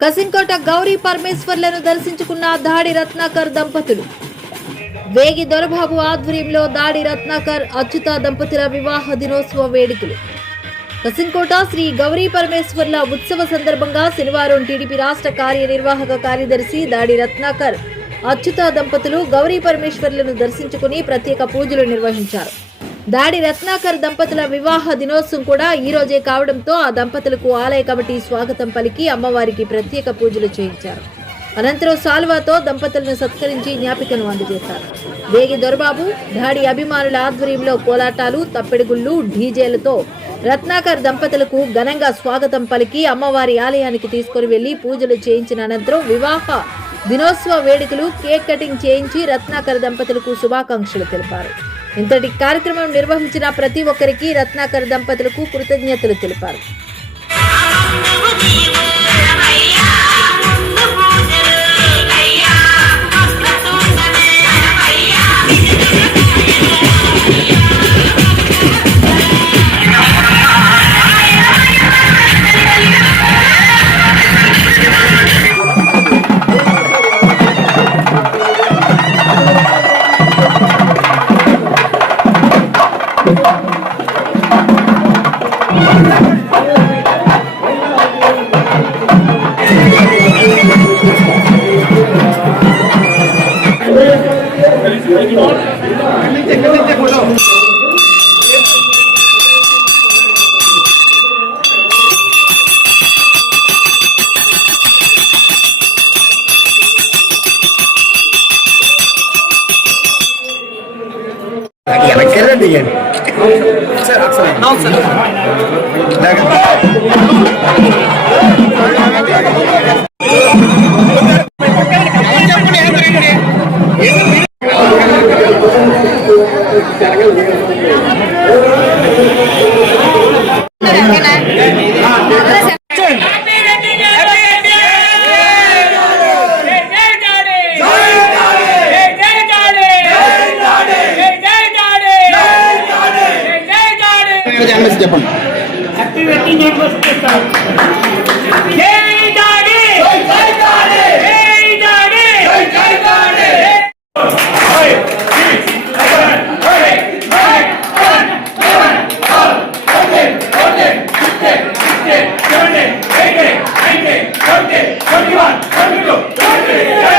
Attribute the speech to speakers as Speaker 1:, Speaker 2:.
Speaker 1: కసింకోట గౌరీ పరమేశ్వర్లను దర్శించుకున్న దాడి రత్నాకర్ దంపతులు. వేగి దొరబాబు ఆధ్వర్యంలో దాడి రత్నాకర్ అచ్యుత దంపతుల వివాహ దినోత్సవ వేడుకలు. కసింకోట శ్రీ గౌరీ పరమేశ్వర్ల ఉత్సవ సందర్భంగా శనివారం టీడీపీ రాష్ట్ర కార్యనిర్వాహక కార్యదర్శి దాడి రత్నాకర్ అచ్యుత దంపతులు గౌరీ పరమేశ్వర్లను దర్శించుకుని ప్రత్యేక పూజలు నిర్వహించారు. దాడి రత్నాకర్ దంపతుల వివాహ దినోత్సవం కూడా ఈ రోజే కావడంతో ఆ దంపతులకు ఆలయ కమిటీ స్వాగతం పలికి అమ్మవారికి ప్రత్యేక పూజలు చేయించారు. అనంతరం సాల్వాతో దంపతులను సత్కరించి జ్ఞాపికను అందజేశారు. వేగి దొరబాబు దాడి అభిమానుల ఆధ్వర్యంలో కోలాటాలు తప్పెడుగుళ్ళు డీజేలతో రత్నాకర్ దంపతులకు ఘనంగా స్వాగతం పలికి అమ్మవారి ఆలయానికి తీసుకుని వెళ్ళి పూజలు చేయించిన అనంతరం వివాహ దినోత్సవ వేడుకలు కేక్ కటింగ్ చేయించి రత్నాకర్ దంపతులకు శుభాకాంక్షలు తెలిపారు. ఇంతటి కార్యక్రమం నిర్వహించిన ప్రతి ఒక్కరికి రత్నాకర్ దంపతులకు కృతజ్ఞతలు తెలిపారు.
Speaker 2: Nonsense. చెప్పండి हैप्पी वेटिंग एनिवर्सरी के साथ जय दाड़े जय दाड़े जय दाड़े जय दाड़े Twenty-one, twenty-two, twenty-three.